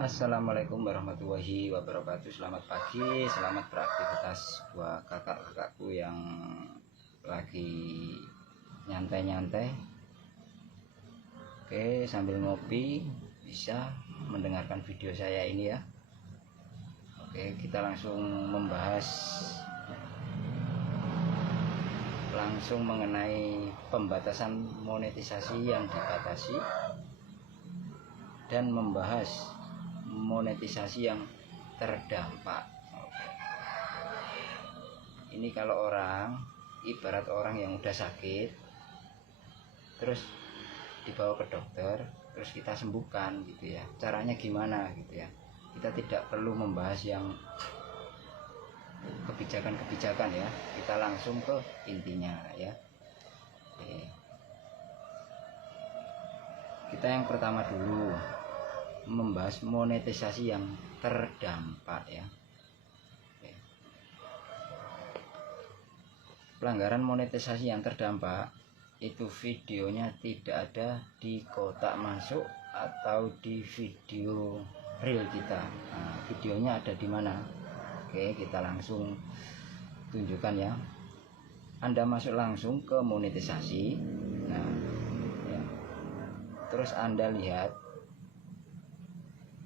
Assalamualaikum warahmatullahi wabarakatuh. Selamat pagi, selamat beraktivitas buat kakak-kakakku yang lagi nyantai-nyantai. Oke, sambil ngopi bisa mendengarkan video saya ini ya. Oke, kita langsung membahas mengenai pembatasan monetisasi yang dibatasi dan membahas monetisasi yang terdampak. Ini kalau ibarat orang yang udah sakit terus dibawa ke dokter, terus kita sembuhkan gitu ya. Caranya gimana gitu ya. Kita tidak perlu membahas yang kebijakan-kebijakan ya. Kita langsung ke intinya ya. Oke. Kita yang pertama dulu membahas monetisasi yang terdampak ya. Oke. Pelanggaran monetisasi yang terdampak itu videonya tidak ada di kotak masuk atau di video real kita. Nah, videonya ada di mana? Oke, kita langsung tunjukkan ya. Anda masuk langsung ke monetisasi. Nah, ya. Terus Anda lihat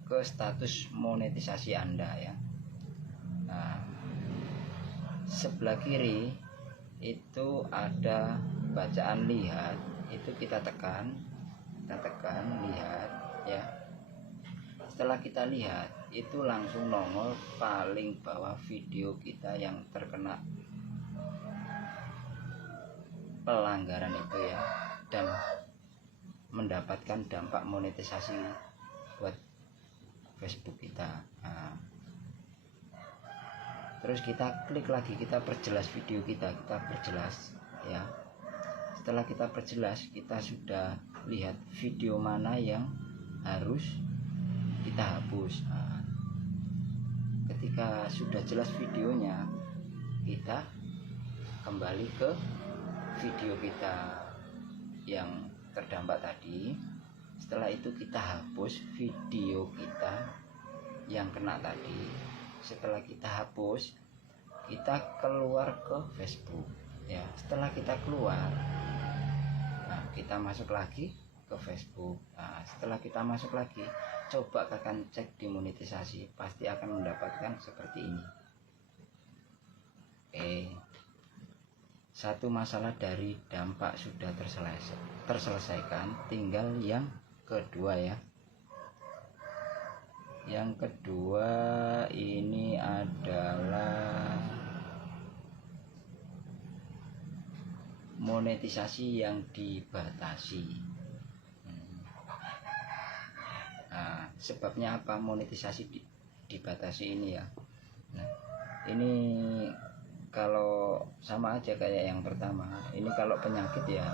ke status monetisasi Anda ya. Nah, sebelah kiri itu ada bacaan lihat, itu kita tekan lihat ya. Setelah kita lihat itu langsung nongol paling bawah video kita yang terkena pelanggaran itu ya, dan mendapatkan dampak monetisasi buat Facebook kita. Nah, terus kita klik lagi, kita perjelas video kita perjelas ya. Setelah kita perjelas, kita sudah lihat video mana yang harus kita hapus. Nah, ketika sudah jelas videonya, kita kembali ke video kita yang terdampak tadi. Setelah itu kita hapus video kita yang kena tadi. Setelah kita hapus, kita keluar ke Facebook ya. Setelah kita keluar, nah, kita masuk lagi ke Facebook. Nah, setelah kita masuk lagi, coba akan cek di monetisasi, pasti akan mendapatkan seperti ini. Oke, satu masalah dari dampak sudah terselesaikan, tinggal yang kedua ya. Yang kedua ini adalah monetisasi yang dibatasi. Nah, sebabnya apa monetisasi dibatasi ini ya. Nah, ini kalau sama aja kayak yang pertama. Ini kalau penyakit ya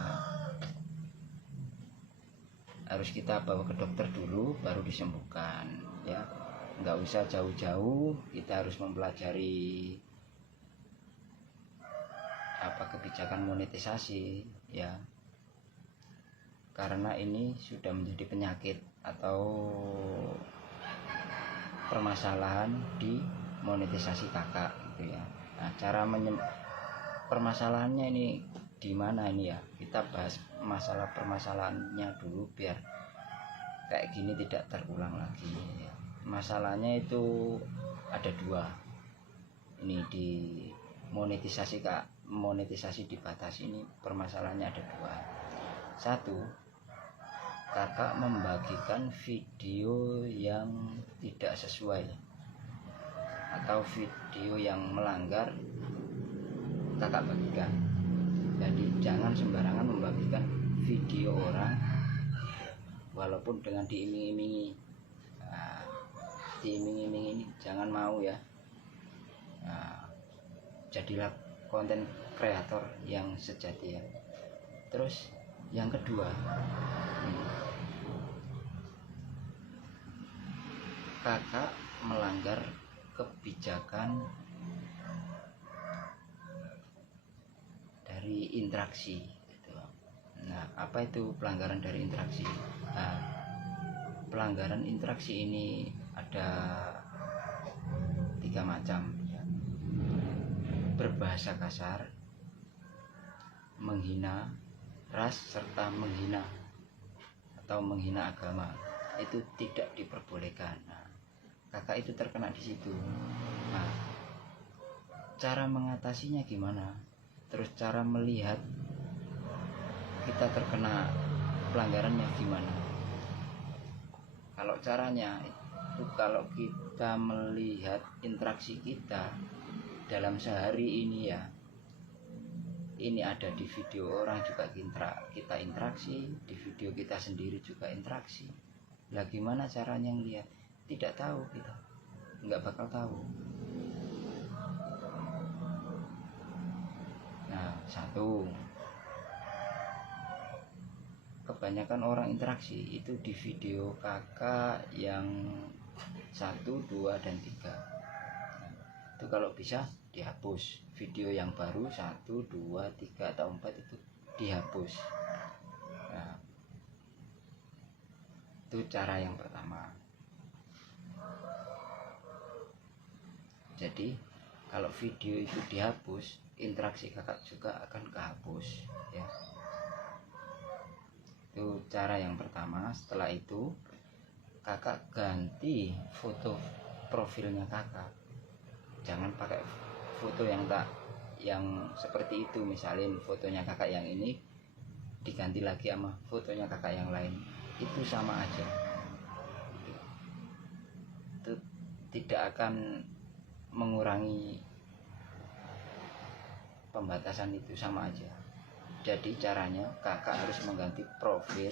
harus kita bawa ke dokter dulu baru disembuhkan ya. Nggak usah jauh-jauh, kita harus mempelajari apa kebijakan monetisasi ya, karena ini sudah menjadi penyakit atau permasalahan di monetisasi kakak gitu ya. Nah, cara permasalahannya ini di mana ini ya, kita bahas permasalahannya dulu biar kayak gini tidak terulang lagi ya. Masalahnya itu ada dua ini di monetisasi dibatasi ini. Permasalahannya ada dua. Satu, kakak membagikan video yang tidak sesuai atau video yang melanggar, kakak bagikan. Jadi jangan sembarangan membagikan video orang walaupun dengan diiming-imingi. Nah, diiming-imingi ini jangan mau ya. Nah, jadilah konten kreator yang sejati ya. Terus yang kedua, kakak melanggar kebijakan dari interaksi gitu. Nah, apa itu pelanggaran dari interaksi? Nah, pelanggaran interaksi ini ada 3 macam ya. Berbahasa kasar, menghina ras, serta menghina atau menghina agama itu tidak diperbolehkan. Nah, kakak itu terkena di situ. Nah, cara mengatasinya gimana? Terus cara melihat kita terkena pelanggarannya gimana? Kalau caranya itu, kalau kita melihat interaksi kita dalam sehari ini ya, ini ada di video orang juga kita interaksi, di video kita sendiri juga interaksi. Lah gimana caranya ngelihat? Tidak tahu, kita nggak bakal tahu. Nah, satu, kebanyakan orang interaksi itu di video kakak yang 1, 2, dan 3. Nah, itu kalau bisa dihapus. Video yang baru 1, 2, 3, atau 4 itu dihapus. Nah, itu cara yang pertama. Jadi kalau video itu dihapus, interaksi kakak juga akan kehapus ya. Itu cara yang pertama. Setelah itu kakak ganti foto profilnya kakak. Jangan pakai foto yang seperti itu. Misalin fotonya kakak yang ini diganti lagi sama fotonya kakak yang lain, itu sama aja. Itu tidak akan mengurangi pembatasan, itu sama aja. Jadi caranya kakak harus mengganti profil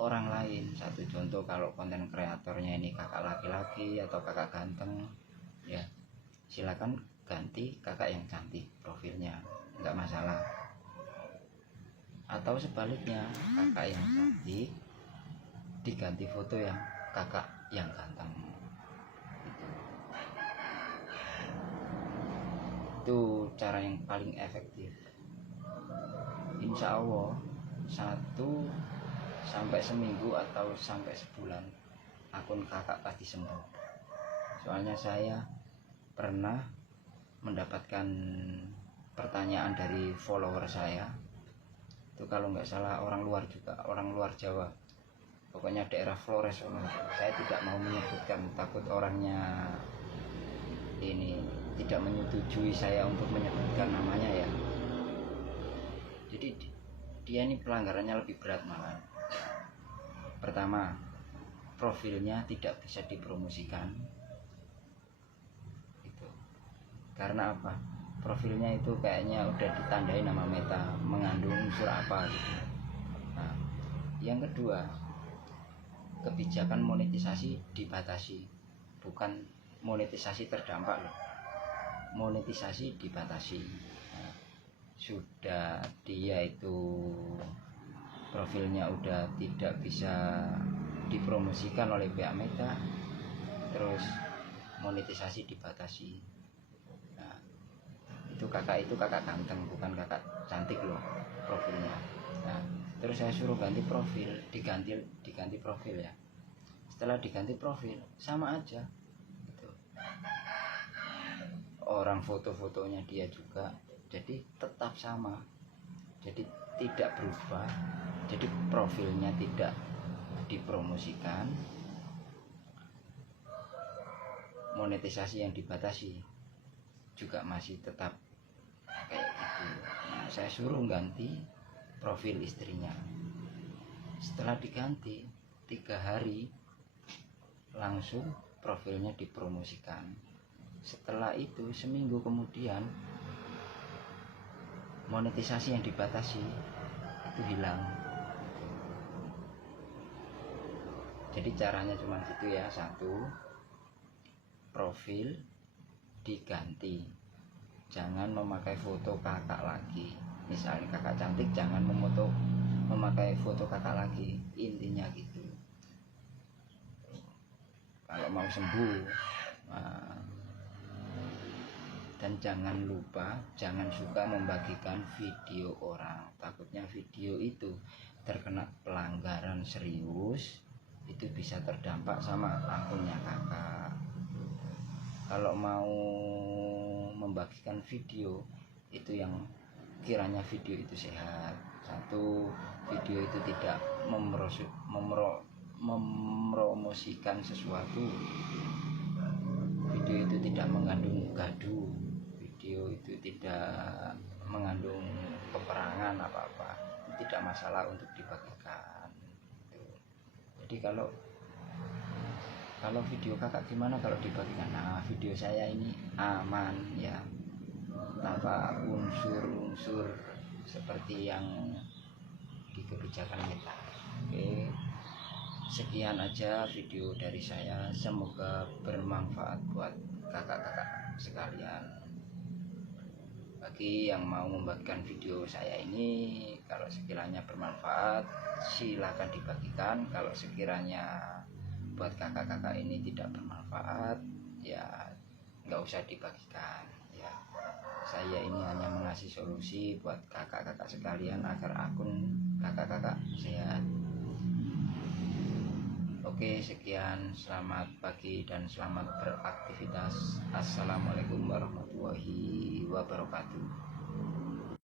orang lain. Satu contoh, kalau konten kreatornya ini kakak laki-laki atau kakak ganteng ya, silakan ganti kakak yang cantik profilnya, nggak masalah. Atau sebaliknya, kakak yang cantik diganti foto yang kakak yang ganteng. Itu cara yang paling efektif. Insya Allah 1 sampai seminggu atau sampai sebulan akun kakak pasti sembuh. Soalnya saya pernah mendapatkan pertanyaan dari follower saya itu, kalau nggak salah orang luar juga, orang luar Jawa, pokoknya daerah Flores. Saya tidak mau menyebutkan, takut orangnya ini tidak menyetujui saya untuk menyebutkan namanya ya. Jadi dia ini pelanggarannya lebih berat malah. Pertama, profilnya tidak bisa dipromosikan. Itu karena apa? Profilnya itu kayaknya udah ditandai nama Meta, mengandung unsur apa gitu. Nah, yang kedua, kebijakan monetisasi dibatasi. Bukan monetisasi terdampak loh, monetisasi dibatasi. Nah, sudah dia itu profilnya udah tidak bisa dipromosikan oleh pihak Meta, terus monetisasi dibatasi. Nah, itu kakak ganteng, bukan kakak cantik loh profilnya. Nah, terus saya suruh ganti profil, diganti profil ya. Setelah diganti profil sama aja gitu. Orang foto-fotonya dia juga, jadi tetap sama, jadi tidak berubah. Jadi profilnya tidak dipromosikan, monetisasi yang dibatasi juga masih tetap kayak gitu. Nah, saya suruh ganti profil istrinya. Setelah diganti 3 hari langsung profilnya dipromosikan. Setelah itu seminggu kemudian monetisasi yang dibatasi itu hilang. Jadi caranya cuma gitu ya. 1, profil diganti, jangan memakai foto kakak lagi. Misalnya kakak cantik, jangan memakai foto kakak lagi, intinya gitu. Kalau mau sembuh. Nah, dan jangan lupa, jangan suka membagikan video orang. Takutnya video itu terkena pelanggaran serius, itu bisa terdampak sama akunnya kakak. Kalau mau membagikan video itu yang kiranya video itu sehat, satu, video itu tidak mempromosikan sesuatu, video itu tidak mengandung gaduh, video itu tidak mengandung peperangan apa-apa, tidak masalah untuk dibagikan. Jadi kalau video kakak gimana kalau dibagikan? Nah, video saya ini aman ya, tanpa unsur-unsur seperti yang di kebijakan kita. Oke, sekian aja video dari saya, semoga bermanfaat buat kakak-kakak sekalian. Bagi yang mau membagikan video saya ini, kalau sekiranya bermanfaat silakan dibagikan. Kalau sekiranya buat kakak-kakak ini tidak bermanfaat, ya nggak usah dibagikan ya. Saya ini hanya mengasih solusi buat kakak-kakak sekalian agar akun kakak-kakak sehat. Oke, sekian, selamat pagi dan selamat beraktivitas. Assalamualaikum warahmatullahi wabarakatuh.